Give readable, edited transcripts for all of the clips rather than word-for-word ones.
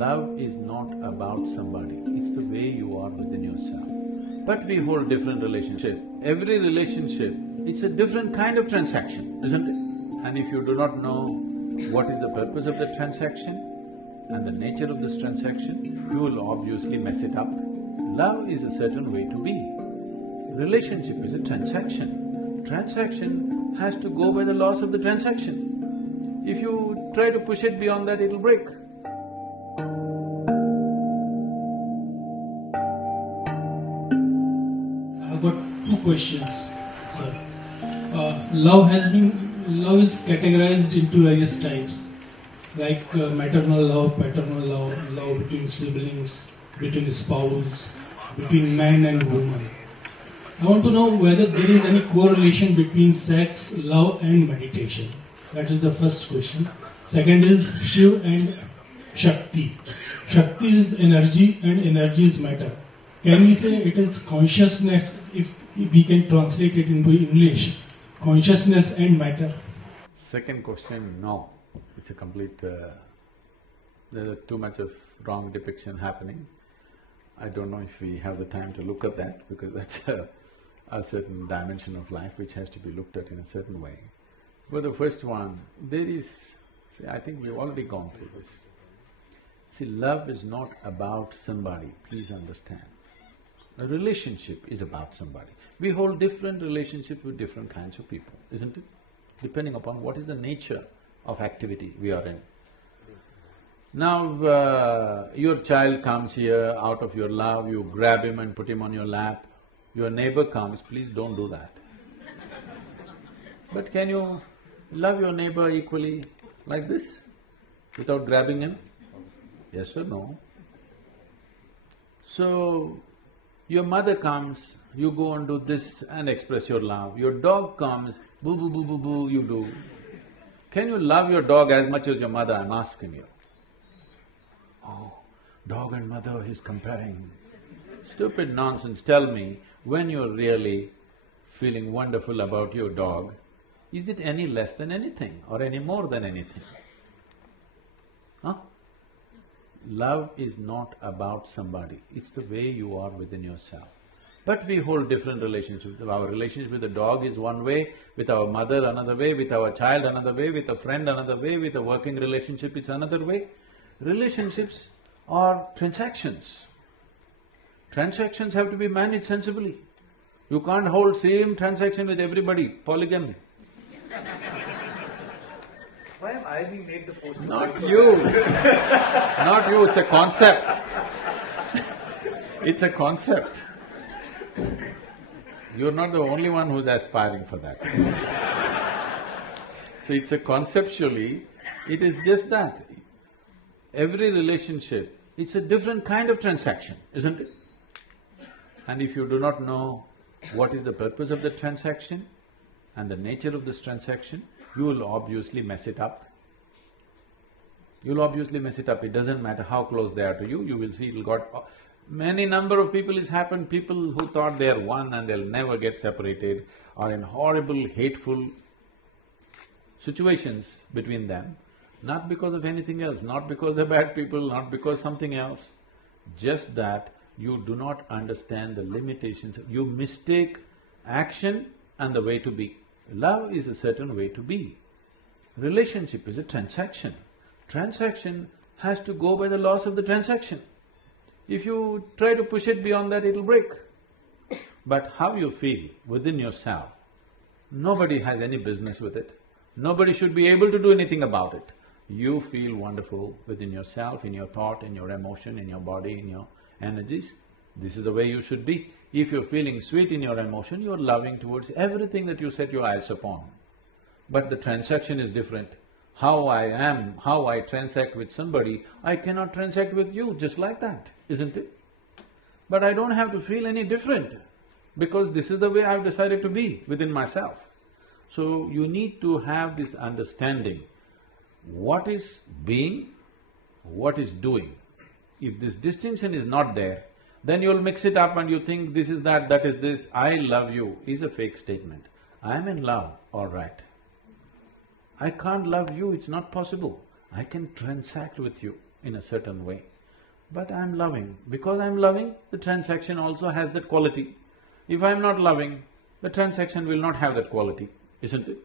Love is not about somebody, it's the way you are within yourself. But we hold different relationships. Every relationship, it's a different kind of transaction, isn't it? And if you do not know what is the purpose of the transaction and the nature of this transaction, you will obviously mess it up. Love is a certain way to be. Relationship is a transaction. Transaction has to go by the laws of the transaction. If you try to push it beyond that, it'll break. I've got two questions, sir. Love is categorized into various types, like maternal love, paternal love, love between siblings, between spouse, between man and woman. I want to know whether there is any correlation between sex, love and meditation. That is the first question. Second is Shiv and Shakti. Shakti is energy and energy is matter. Can we say it is consciousness, if we can translate it into English, consciousness and matter? Second question, no. It's a complete… there's too much of wrong depiction happening. I don't know if we have the time to look at that, because that's a certain dimension of life which has to be looked at in a certain way. For the first one, there is… see, I think we've already gone through this. See, love is not about somebody, please understand. A relationship is about somebody. We hold different relationships with different kinds of people, isn't it? Depending upon what is the nature of activity we are in. Now, your child comes here out of your love, you grab him and put him on your lap. Your neighbor comes, please don't do that. But can you love your neighbor equally like this, without grabbing him? Yes or no? So, your mother comes, you go and do this and express your love. Your dog comes, boo boo boo boo boo, you do. Can you love your dog as much as your mother, I'm asking you? Oh, dog and mother, he's comparing. Stupid nonsense, tell me, when you're really feeling wonderful about your dog, is it any less than anything or any more than anything? Huh? Love is not about somebody, it's the way you are within yourself. But we hold different relationships. Our relationship with the dog is one way, with our mother another way, with our child another way, with a friend another way, with a working relationship it's another way. Relationships are transactions. Transactions have to be managed sensibly. You can't hold same transaction with everybody, polygamy. Why am I being made the poster? Not you. Not you, it's a concept. It's a concept. You're not the only one who's aspiring for that. So it's a conceptually, it is just that. Every relationship, it's a different kind of transaction, isn't it? And if you do not know what is the purpose of the transaction and the nature of this transaction, you will obviously mess it up. You'll obviously mess it up, it doesn't matter how close they are to you, you will see it'll got… Many number of people it's happened, people who thought they are one and they'll never get separated are in horrible, hateful situations between them, not because of anything else, not because they're bad people, not because something else, just that you do not understand the limitations, you mistake action and the way to be. Love is a certain way to be. Relationship is a transaction. Transaction has to go by the laws of the transaction. If you try to push it beyond that, it'll break. But how you feel within yourself, nobody has any business with it. Nobody should be able to do anything about it. You feel wonderful within yourself, in your thought, in your emotion, in your body, in your energies. This is the way you should be. If you're feeling sweet in your emotion, you're loving towards everything that you set your eyes upon. But the transaction is different. How I am, how I transact with somebody, I cannot transact with you just like that, isn't it? But I don't have to feel any different, because this is the way I've decided to be within myself. So you need to have this understanding, what is being, what is doing. If this distinction is not there, then you'll mix it up and you think this is that is this. I love you is a fake statement. I'm in love, all right. I can't love you, it's not possible. I can transact with you, in a certain way. But I'm loving. Because I'm loving, the transaction also has that quality. If I'm not loving, the transaction will not have that quality, isn't it?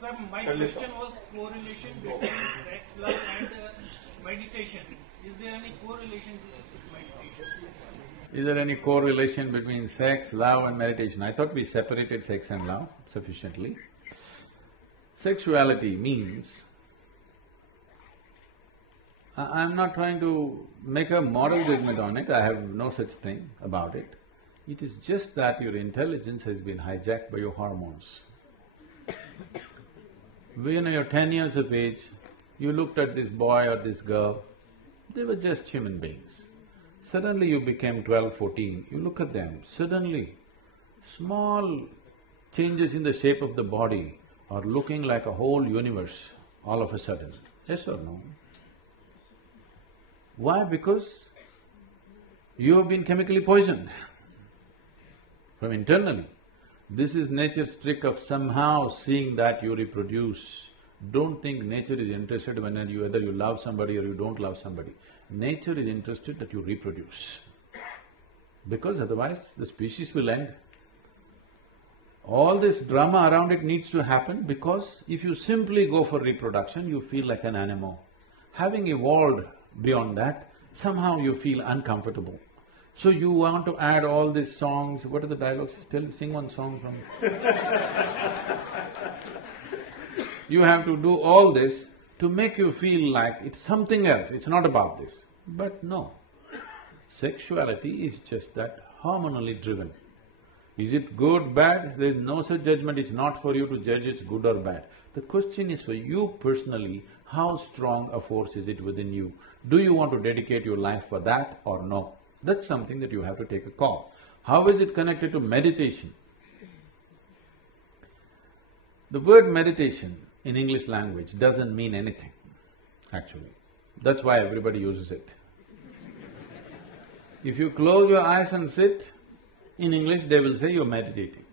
Sir, my question was correlation between sex, love and meditation. Is there any correlation with meditation? Is there any correlation between sex, love and meditation? I thought we separated sex and love sufficiently. Sexuality means… I'm not trying to make a moral judgment on it, I have no such thing about it. It is just that your intelligence has been hijacked by your hormones. When you're 10 years of age, you looked at this boy or this girl, they were just human beings. Suddenly you became 12, 14, you look at them, suddenly small changes in the shape of the body are looking like a whole universe all of a sudden. Yes or no? Why? Because you have been chemically poisoned from internally. This is nature's trick of somehow seeing that you reproduce. Don't think nature is interested when whether you love somebody or you don't love somebody. Nature is interested that you reproduce, because otherwise the species will end. All this drama around it needs to happen because if you simply go for reproduction, you feel like an animal. Having evolved beyond that, somehow you feel uncomfortable. So you want to add all these songs, what are the dialogues? Sing one song from… You have to do all this to make you feel like it's something else, it's not about this. But no, sexuality is just that, hormonally driven. Is it good, bad? There is no such judgment, it's not for you to judge it's good or bad. The question is for you personally, how strong a force is it within you? Do you want to dedicate your life for that or no? That's something that you have to take a call. How is it connected to meditation? The word meditation in English language doesn't mean anything, actually. That's why everybody uses it. If you close your eyes and sit, in English they will say you're meditating.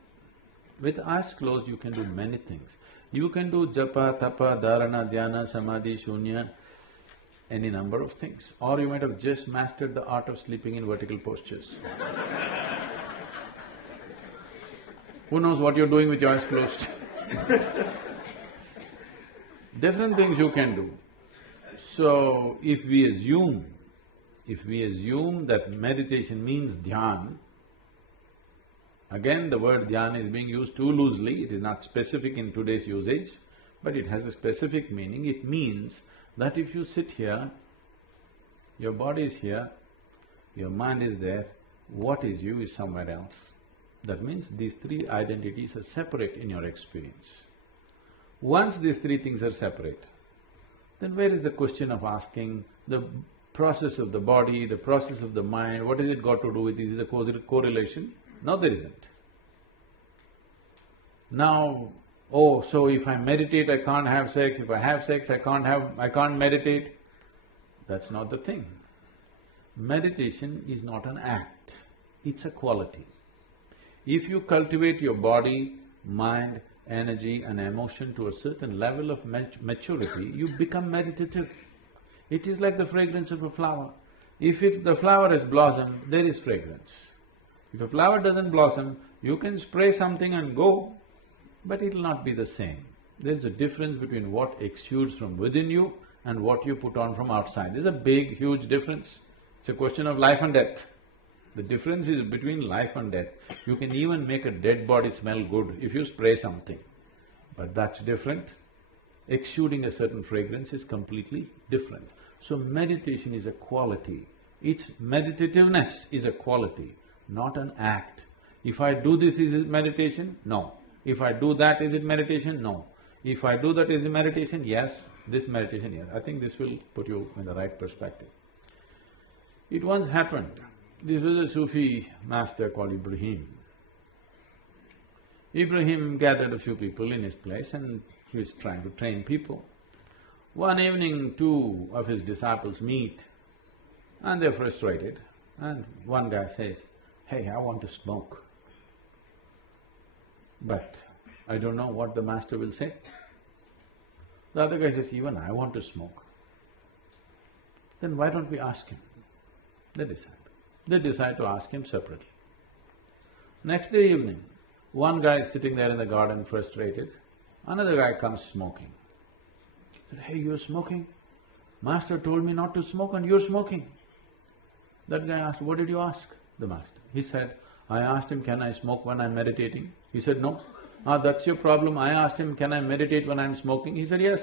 With eyes closed you can do many things. You can do japa, tapa, dharana, dhyana, samadhi, shunya, any number of things. Or you might have just mastered the art of sleeping in vertical postures. Who knows what you're doing with your eyes closed? Different things you can do. So, if we assume that meditation means dhyan, again the word dhyan is being used too loosely, it is not specific in today's usage, but it has a specific meaning. It means that if you sit here, your body is here, your mind is there, what is you is somewhere else. That means these three identities are separate in your experience. Once these three things are separate, then where is the question of asking the process of the body, the process of the mind, what has it got to do with this? Is there a correlation? No, there isn't. Now, oh, so if I meditate I can't have sex, if I have sex I can't meditate. That's not the thing. Meditation is not an act, it's a quality. If you cultivate your body, mind, energy and emotion to a certain level of maturity, you become meditative. It is like the fragrance of a flower. If the flower has blossomed, there is fragrance. If a flower doesn't blossom, you can spray something and go, but it'll not be the same. There's a difference between what exudes from within you and what you put on from outside. There's a big, huge difference. It's a question of life and death. The difference is between life and death. You can even make a dead body smell good if you spray something, but that's different. Exuding a certain fragrance is completely different. So meditation is a quality. Its meditativeness is a quality, not an act. If I do this, is it meditation? No. If I do that, is it meditation? No. If I do that, is it meditation? Yes. This meditation, yes. I think this will put you in the right perspective. It once happened, this was a Sufi master called Ibrahim. Ibrahim gathered a few people in his place and he was trying to train people. One evening, two of his disciples meet and they're frustrated, and one guy says, "Hey, I want to smoke, but I don't know what the master will say." The other guy says, "Even I want to smoke." Then why don't we ask him? They decide. They decide to ask him separately. Next day evening, one guy is sitting there in the garden frustrated, another guy comes smoking. He said, "Hey, you're smoking? Master told me not to smoke and you're smoking." That guy asked, "What did you ask the master?" He said, "I asked him, can I smoke when I'm meditating?" He said, "No." "Ah, that's your problem. I asked him, can I meditate when I'm smoking?" He said, "Yes."